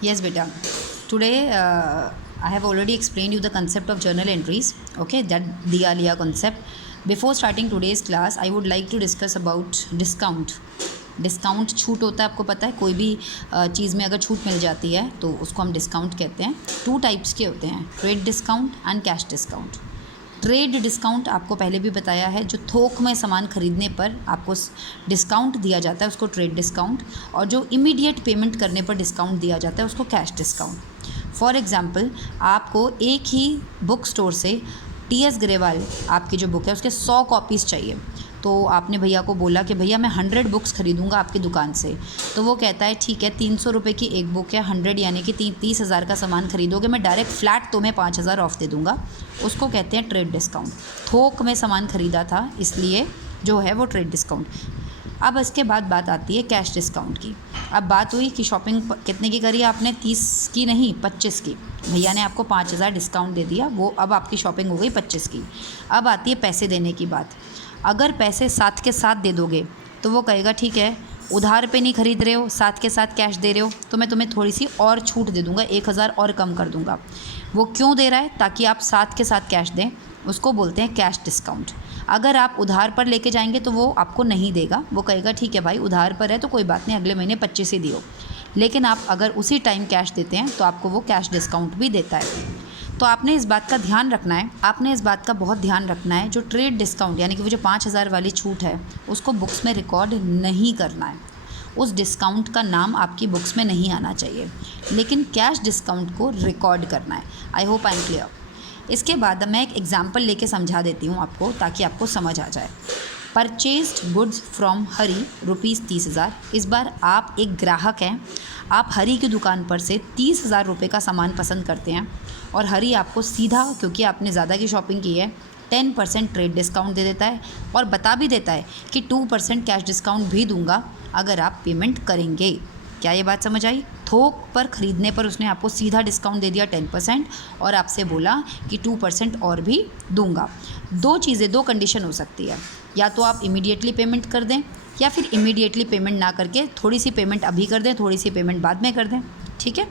Yes, beta. Today, I have already explained you the concept of journal entries. Okay, that diya liya concept. Before starting today's class, I would like to discuss about discount. Discount छूट होता है, आपको पता है कोई भी चीज़ में अगर छूट मिल जाती है तो उसको हम डिस्काउंट कहते हैं। 2 टाइप्स के होते हैं, trade discount and cash discount. Trade discount आपको पहले भी बताया है, जो थोक में सामान खरीदने पर आपको डिस्काउंट दिया जाता है उसको ट्रेड डिस्काउंट, और जो इमीडिएट पेमेंट करने पर डिस्काउंट दिया जाता है उसको कैश डिस्काउंट। फॉर एग्ज़ाम्पल, आपको एक ही बुक स्टोर से टी.एस. ग्रेवाल आपकी जो बुक है उसके 100 कॉपीज़ चाहिए, तो आपने भैया को बोला कि भैया मैं 100 बुक्स खरीदूंगा आपकी दुकान से, तो वो कहता है ठीक है 300 रुपये की एक बुक है, 100 यानी कि 30,000 का सामान खरीदोगे, मैं डायरेक्ट फ्लैट तुम्हें 5,000 ऑफ दे दूंगा। उसको कहते हैं ट्रेड डिस्काउंट। थोक में सामान खरीदा था इसलिए जो है वो ट्रेड डिस्काउंट। अब इसके बाद बात आती है कैश डिस्काउंट की। अब बात हुई कि शॉपिंग कितने की करी आपने, 30 की नहीं 25 की, भैया ने आपको 5,000 डिस्काउंट दे दिया, वो अब आपकी शॉपिंग हो गई 25 की। अब आती है पैसे देने की बात। अगर पैसे साथ के साथ दे दोगे तो वो कहेगा ठीक है उधार पे नहीं ख़रीद रहे हो, साथ के साथ कैश दे रहे हो, तो मैं तुम्हें थोड़ी सी और छूट दे दूंगा, 1,000 और कम कर दूंगा। वो क्यों दे रहा है? ताकि आप साथ के साथ कैश दें, उसको बोलते हैं कैश डिस्काउंट। अगर आप उधार पर लेके जाएंगे तो वो आपको नहीं देगा, वो कहेगा ठीक है भाई उधार पर है तो कोई बात नहीं, अगले महीने 25 ही दियो। लेकिन आप अगर उसी टाइम कैश देते हैं तो आपको वो कैश डिस्काउंट भी देता है। तो आपने इस बात का ध्यान रखना है, आपने इस बात का बहुत ध्यान रखना है, जो ट्रेड डिस्काउंट यानी कि वो जो 5,000 वाली छूट है उसको बुक्स में रिकॉर्ड नहीं करना है। उस डिस्काउंट का नाम आपकी बुक्स में नहीं आना चाहिए, लेकिन कैश डिस्काउंट को रिकॉर्ड करना है। I hope I am clear. इसके बाद मैं एक एग्जाम्पल लेके समझा देती हूँ आपको, ताकि आपको समझ आ जाए। Purchased goods from Hari rupees 30,000। इस बार आप एक ग्राहक हैं, आप हरी की दुकान पर से 30,000 रुपये का सामान पसंद करते हैं, और हरी आपको सीधा, क्योंकि आपने ज़्यादा की शॉपिंग की है, 10% ट्रेड डिस्काउंट दे देता है, और बता भी देता है कि 2% कैश डिस्काउंट भी दूंगा अगर आप पेमेंट करेंगे। क्या ये बात समझ आई? थोक पर ख़रीदने पर उसने आपको सीधा डिस्काउंट दे दिया 10%, और आपसे बोला कि 2% और भी दूंगा। दो चीज़ें, दो कंडीशन हो सकती है, या तो आप इमीडिएटली पेमेंट कर दें, या फिर इमीडिएटली पेमेंट ना करके थोड़ी सी पेमेंट अभी कर दें, थोड़ी सी पेमेंट बाद में कर दें। ठीक है,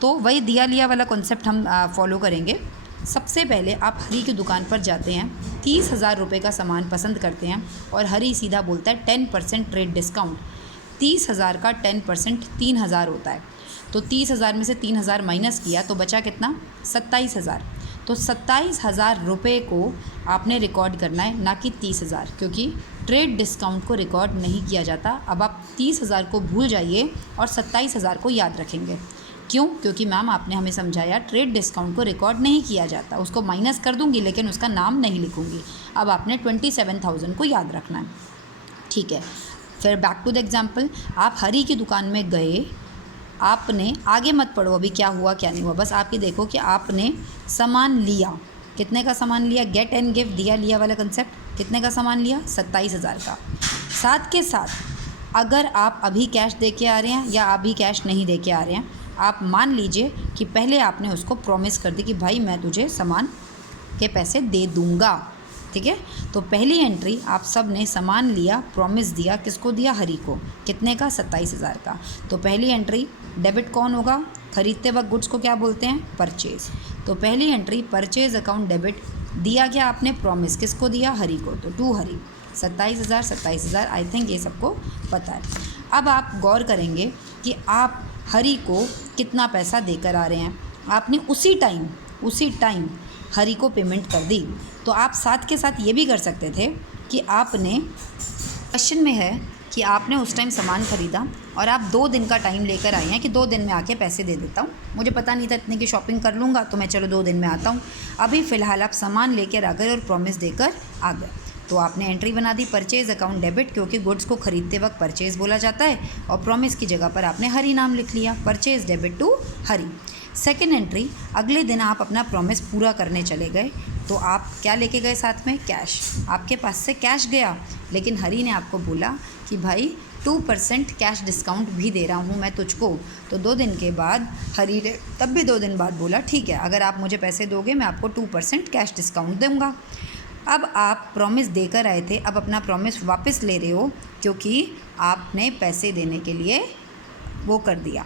तो वही दिया लिया वाला कॉन्सेप्ट हम फॉलो करेंगे। सबसे पहले आप हरी की दुकान पर जाते हैं, 30,000 रुपये का सामान पसंद करते हैं, और हरी सीधा बोलता है 10% ट्रेड डिस्काउंट। 30,000 का 10% 3,000 होता है, तो 30,000 में से 3,000 माइनस किया तो बचा कितना? 27,000। तो 27,000 रुपये को आपने रिकॉर्ड करना है, ना कि 30,000, क्योंकि ट्रेड डिस्काउंट को रिकॉर्ड नहीं किया जाता। अब आप 30,000 को भूल जाइए और 27,000 को याद रखेंगे। क्यों? क्योंकि मैम आपने हमें समझाया ट्रेड डिस्काउंट को रिकॉर्ड नहीं किया जाता, उसको माइनस कर दूंगी लेकिन उसका नाम नहीं लिखूंगी। अब आपने 27,000 को याद रखना है। ठीक है, फिर बैक टू द एग्जाम्पल। आप हरी की दुकान में गए, आपने आगे मत पढ़ो अभी क्या हुआ क्या नहीं हुआ, बस आप ये देखो कि आपने सामान लिया। कितने का सामान लिया? गेट एंड गिव, दिया लिया वाला कंसेप्ट। कितने का सामान लिया? 27,000 का। साथ के साथ अगर आप अभी कैश दे के आ रहे हैं या अभी कैश नहीं दे के आ रहे हैं, आप मान लीजिए कि पहले आपने उसको प्रॉमिस कर दी कि भाई मैं तुझे सामान के पैसे दे दूँगा। ठीक है, तो पहली एंट्री आप सब ने सामान लिया, प्रॉमिस दिया, किसको दिया? हरी को। कितने का? 27,000 का। तो पहली एंट्री डेबिट कौन होगा? खरीदते वक्त गुड्स को क्या बोलते हैं? परचेज़। तो पहली एंट्री परचेज़ अकाउंट डेबिट। दिया क्या आपने? प्रॉमिस। किसको दिया? हरी को। तो टू हरी। 27,000 27,000, आई थिंक ये सबको पता है। अब आप गौर करेंगे कि आप हरी को कितना पैसा देकर आ रहे हैं। आपने उसी टाइम हरी को पेमेंट कर दी। तो आप साथ के साथ ये भी कर सकते थे कि आपने, क्वेश्चन में है कि आपने उस टाइम सामान ख़रीदा और आप 2 दिन का टाइम लेकर आए हैं कि 2 दिन में आके पैसे दे देता हूँ, मुझे पता नहीं था इतने की शॉपिंग कर लूँगा, तो मैं चलो 2 दिन में आता हूँ। अभी फ़िलहाल आप सामान लेकर आ गए और प्रॉमिस देकर आ गए, तो आपने एंट्री बना दी परचेज़ अकाउंट डेबिट, क्योंकि गुड्स को खरीदते वक्त परचेज़ बोला जाता है, और प्रॉमिस की जगह पर आपने हरी नाम लिख लिया, purchase debit to Hari. Second entry, अगले दिन आप अपना प्रॉमिस पूरा करने चले गए, तो आप क्या लेके गए साथ में? कैश। आपके पास से कैश गया, लेकिन हरी ने आपको बोला कि भाई 2% कैश डिस्काउंट भी दे रहा हूँ मैं तुझको। तो 2 दिन के बाद हरी ने तब भी 2 दिन बाद बोला ठीक है, अगर आप मुझे पैसे दोगे मैं आपको 2% कैश डिस्काउंट दूँगा। अब आप प्रॉमिस देकर आए थे, अब अपना प्रॉमिस वापस ले रहे हो, क्योंकि आपने पैसे देने के लिए वो कर दिया,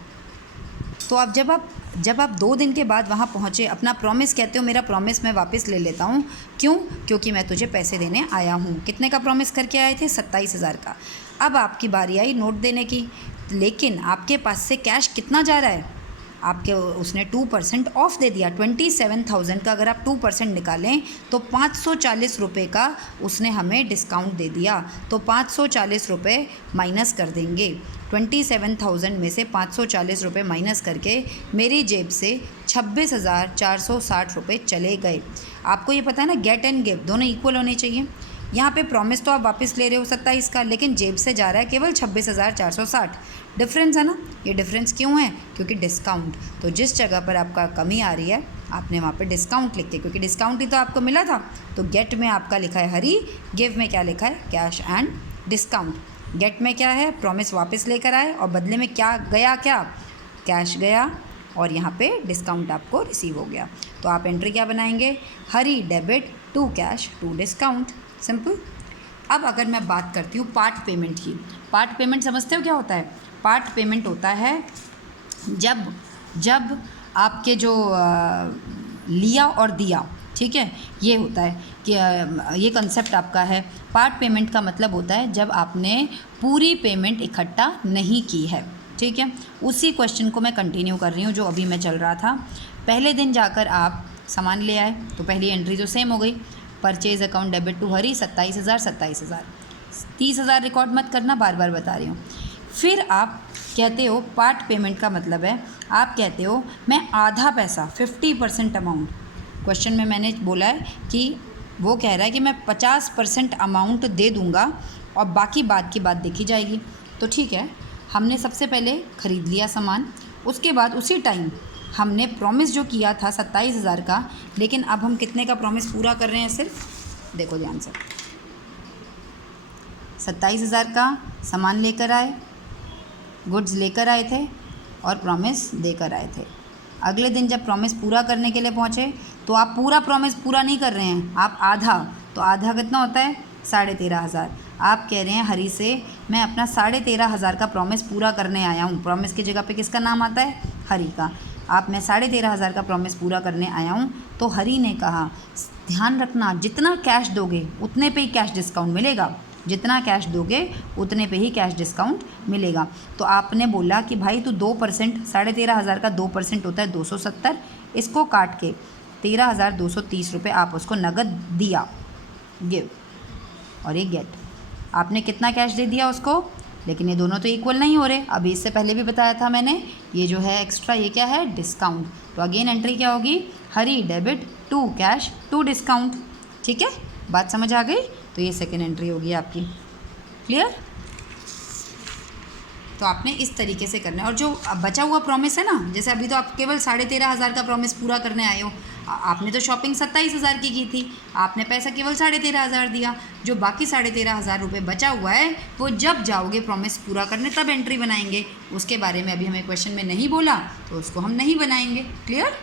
तो अब जब आप 2 दिन के बाद वहाँ पहुँचे, अपना प्रॉमिस कहते हो मेरा प्रॉमिस मैं वापस ले लेता हूँ, क्यों? क्योंकि मैं तुझे पैसे देने आया हूँ। कितने का प्रॉमिस करके आए थे? 27,000 का। अब आपकी बारी आई नोट देने की, लेकिन आपके पास से कैश कितना जा रहा है? आपके उसने 2% ऑफ दे दिया। 27,000 का अगर आप 2% निकालें तो 540 रुपये का उसने हमें डिस्काउंट दे दिया। तो 540 रुपये माइनस कर देंगे। 27,000 में से 540 रुपये माइनस करके मेरी जेब से 26,460 रुपये चले गए। आपको ये पता है ना, गेट एंड गिव दोनों इक्वल होने चाहिए। यहाँ पे प्रॉमिस तो आप वापस ले रहे हो 27 का, लेकिन जेब से जा रहा है केवल 26,460। डिफरेंस है ना, ये डिफरेंस क्यों है? क्योंकि डिस्काउंट। तो जिस जगह पर आपका कमी आ रही है आपने वहाँ पे डिस्काउंट लिख के, क्योंकि डिस्काउंट ही तो आपको मिला था। तो गेट में आपका लिखा है हरी, गिव में क्या लिखा है? Cash and discount. गेट में क्या है? प्रॉमिस वापस लेकर आए और बदले में क्या गया? क्या कैश गया, और यहाँ पे डिस्काउंट आपको रिसीव हो गया। तो आप एंट्री क्या बनाएंगे? Hari debit to cash to discount. Simple. अब अगर मैं बात करती हूँ पार्ट पेमेंट की। पार्ट पेमेंट समझते हो क्या होता है? पार्ट पेमेंट होता है जब आपके जो लिया और दिया, ठीक है, ये होता है कि ये कंसेप्ट आपका है। पार्ट पेमेंट का मतलब होता है जब आपने पूरी पेमेंट इकट्ठा नहीं की है, ठीक है। उसी क्वेश्चन को मैं कंटिन्यू कर रही हूँ जो अभी मैं चल रहा था। पहले दिन जाकर आप सामान ले आए तो पहली एंट्री तो सेम हो गई, purchase account debit to Hari 27,000। 30,000 record मत करना, बार बार बता रही हूँ। फिर आप कहते हो पार्ट पेमेंट का मतलब है, आप कहते हो मैं आधा पैसा 50% अमाउंट, क्वेश्चन में मैंने बोला है कि वो कह रहा है कि मैं 50% अमाउंट दे दूँगा और बाकी बाद की बात देखी जाएगी। तो ठीक है, हमने सबसे पहले ख़रीद लिया सामान, उसके बाद उसी टाइम हमने प्रॉमिस जो किया था 27,000 का, लेकिन अब हम कितने का प्रॉमिस पूरा कर रहे हैं? सिर्फ देखो ध्यान से, 27,000 का सामान लेकर आए, गुड्स लेकर आए थे और प्रॉमिस देकर आए थे। अगले दिन जब प्रॉमिस पूरा करने के लिए पहुँचे तो आप पूरा प्रॉमिस पूरा नहीं कर रहे हैं, आप आधा। तो आधा कितना होता है? 13,500। आप कह रहे हैं हरी से मैं अपना 13,500 का प्रॉमिस पूरा करने आया हूँ। प्रॉमिस की जगह पे किसका नाम आता है? हरी का। आप मैं 13,500 का प्रॉमिस पूरा करने आया हूँ। तो हरी ने कहा ध्यान रखना, जितना कैश दोगे उतने पे ही कैश डिस्काउंट मिलेगा, जितना कैश दोगे उतने पे ही कैश डिस्काउंट मिलेगा। तो आपने बोला कि भाई तू 2%, 13,500 का 2% होता है 270, इसको काट के 13,230 रुपये आप उसको नगद दिया, गिव, और ये गेट। आपने कितना कैश दे दिया उसको? लेकिन ये दोनों तो इक्वल नहीं हो रहे। अभी इससे पहले भी बताया था मैंने, ये जो है एक्स्ट्रा, ये क्या है? डिस्काउंट। तो अगेन एंट्री क्या होगी? Hari debit to cash to discount. ठीक है, बात समझ आ गई? तो ये सेकेंड एंट्री होगी आपकी। क्लियर? तो आपने इस तरीके से करना है। और जो बचा हुआ प्रॉमिस है ना, जैसे अभी तो आप केवल 13,500 का प्रॉमिस पूरा करने आए हो, आपने तो शॉपिंग 27,000 की थी, आपने पैसा केवल 13,500 दिया। जो बाकी 13,500 रुपये बचा हुआ है वो जब जाओगे प्रॉमिस पूरा करने तब एंट्री बनाएंगे। उसके बारे में अभी हमें क्वेश्चन में नहीं बोला तो उसको हम नहीं बनाएंगे। क्लियर?